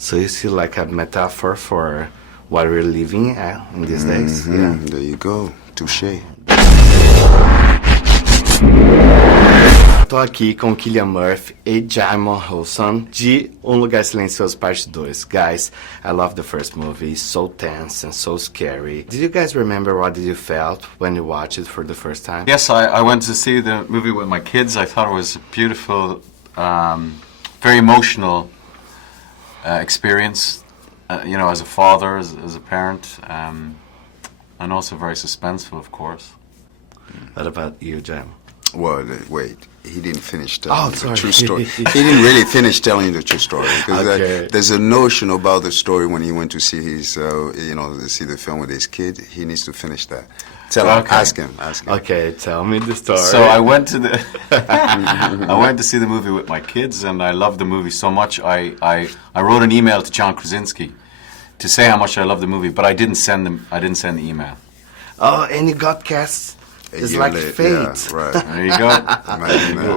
So you see like a metaphor for what we're living in these days? Yeah. There you go. Touché. Tô aqui com Cillian Murphy e Djimon Hounsou de Um Lugar Silencioso Parte 2. Guys, I love the first movie. It's so tense and so scary. Did you guys remember what did you felt when you watched it for the first time? Yes, I went to see the movie with my kids. I thought it was a beautiful, very emotional experience, as a father, as a parent, and also very suspenseful, of course. What about you, Djimon? Well, wait. He didn't finish telling sorry. the true story. He didn't really finish telling you the true story because there's a notion about the story when he went to see his, see the film with his kid. He needs to finish that. Tell him. Ask him. Okay, tell me the story. So I went to the, I went to see the movie with my kids, and I loved the movie so much. I wrote an email to John Krasinski to say how much I loved the movie, but I didn't send the email. Oh, and you got cast. It's like fate. Yeah, right. There you go.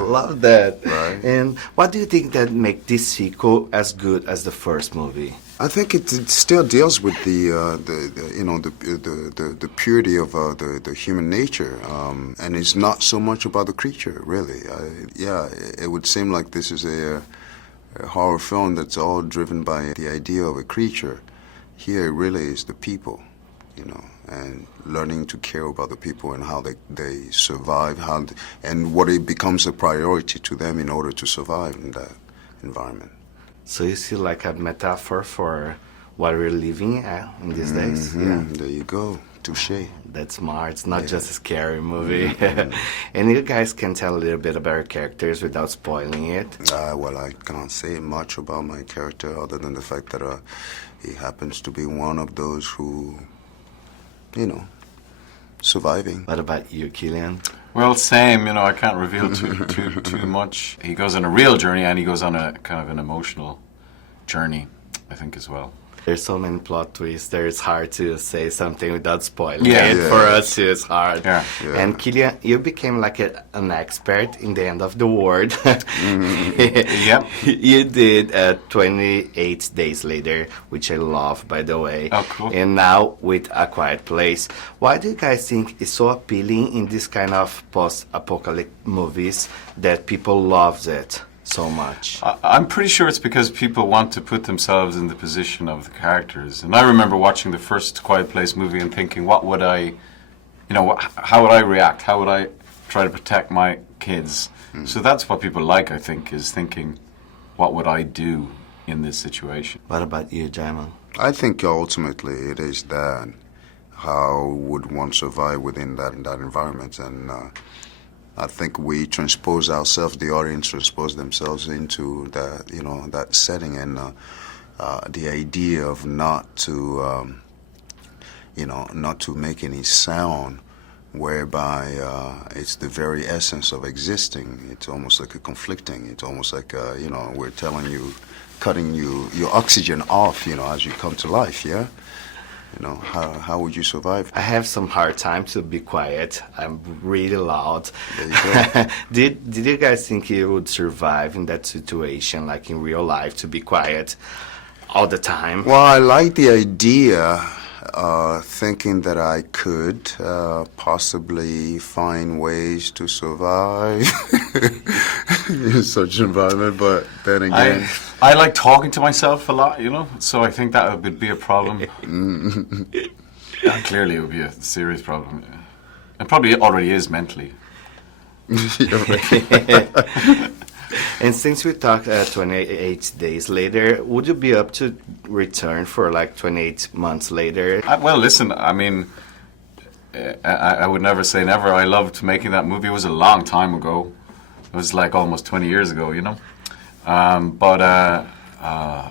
Love that. Right. And what do you think that make this sequel as good as the first movie? I think it still deals with the purity of the human nature, and it's not so much about the creature, really. It would seem like this is a horror film that's all driven by the idea of a creature. Here, it really is the people, and learning to care about the people and how they survive, and what it becomes a priority to them in order to survive in that environment. So you see like a metaphor for what we're living in these days? Yeah. There you go. Touché. That's smart. It's not just a scary movie. And you guys can tell a little bit about your characters without spoiling it. Well, I can't say much about my character other than the fact that he happens to be one of those who, surviving. What about you, Cillian? Well, same. I can't reveal too much. He goes on a real journey, and he goes on a kind of an emotional journey, I think, as well. There's so many plot twists there. It's hard to say something without spoiling it. For us too, it's hard. Yeah. And Cillian, you became like an expert in the end of the world. Yep. You did 28 Days Later, which I love, by the way. Oh, cool. And now with A Quiet Place. Why do you guys think it's so appealing in this kind of post-apocalyptic movies that people love it so much? I'm pretty sure it's because people want to put themselves in the position of the characters. And I remember watching the first Quiet Place movie and thinking, what would I, how would I react? How would I try to protect my kids? So that's what people like, I think, is thinking, what would I do in this situation? What about you, Djimon? I think ultimately it is that. How would one survive within that environment? And I think we transpose ourselves, the audience transpose themselves into that, that setting, and the idea of not to make any sound, whereby it's the very essence of existing. It's almost like a conflicting. It's almost like we're telling you, cutting your oxygen off, as you come to life. Yeah. How would you survive? I have some hard time to be quiet. I'm really loud. There you go. Did you guys think you would survive in that situation, like in real life, to be quiet all the time? Well, I like the idea, thinking that I could possibly find ways to survive in such an environment, but then again... I like talking to myself a lot, so I think that would be a problem. Clearly, it would be a serious problem. Yeah. It probably already is mentally. And since we talked 28 days later, would you be up to return for like 28 months later? Well, listen, I mean, I would never say never. I loved making that movie. It was a long time ago. It was like almost 20 years ago,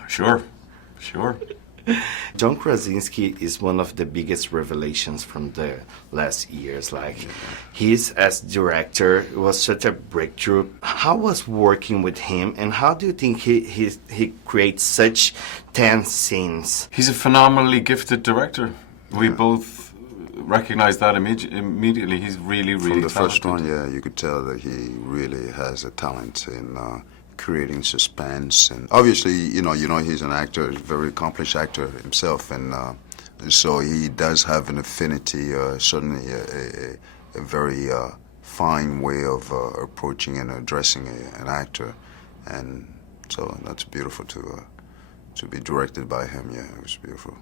Sure. John Krasinski is one of the biggest revelations from the last years. Like, he's as director, it was such a breakthrough. How was working with him, and how do you think he creates such tense scenes? He's a phenomenally gifted director. We both recognize that immediately. He's really From the talented. first one, you could tell that he really has a talent in creating suspense, and obviously, he's an actor, a very accomplished actor himself, and so he does have an affinity, certainly a very fine way of approaching and addressing an actor, and so that's beautiful to be directed by him. Yeah, it was beautiful.